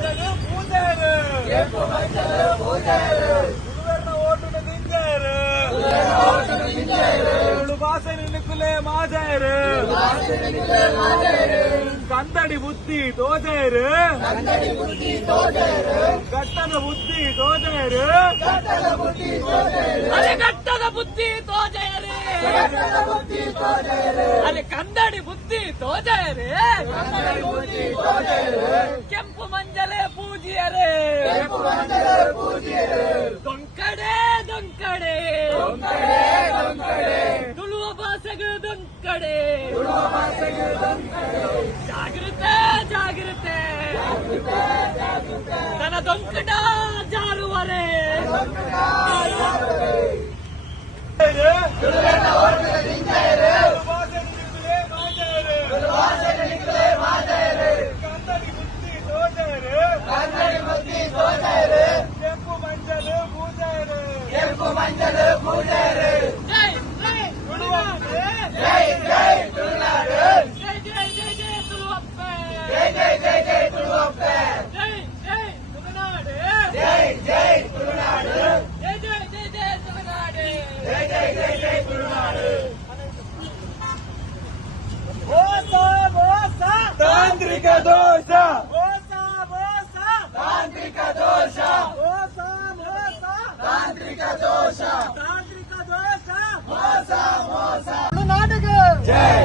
ಮಂಜಲು ಪೂಜಾರು ಸುವರ್ಣ vote ದಿಂಜಾರು ಭಾಷೆ ನಿಕ್ಕುಲೆ ಮಾಜಾರು ಕಂದಡಿ ಬುದ್ಧಿ ತೋಜಾರು ಗಟ್ಟದ ಬುದ್ಧಿ ತೋಜಾರು ಗಟ್ಟದ ಬುದ್ಧಿ ತೋಜಾರು ಅಲ್ಲಿ ಕಂದಡಿ ಬುದ್ಧಿ ತೋಜಾರು ಕೆಂಪು ಮಂಜಲೆ ಪೂಜಿಯರೇ ದೊಂಕಡೆ ದೊಂಕಡೆ ತುಳುವ ಭಾಷೆಗೆ ದೊಂಕಡೆ ಜಾಗೃತೆ ಜಾಗೃತೆ ತನ್ನ ದೊಂಕಡ ಜಾರುವರೆ ಕೆಂಪು ಮಂಜಲು ಪೂಜಾರು ಜೈ ಜೈ ತುಳುವಪ್ಪೆ ಜೈ ಜೈ ಜೈ ಜೈ ತುಳುವಪ್ಪೆ ಜೈ ಜೈ ತುಳುನಾಡು ಜೈ ಜೈ ತುಳುನಾಡು ತಾಂತ್ರಿಕ ದೋಷ ತುಳುನಾಡಿಗೆ ಜೈ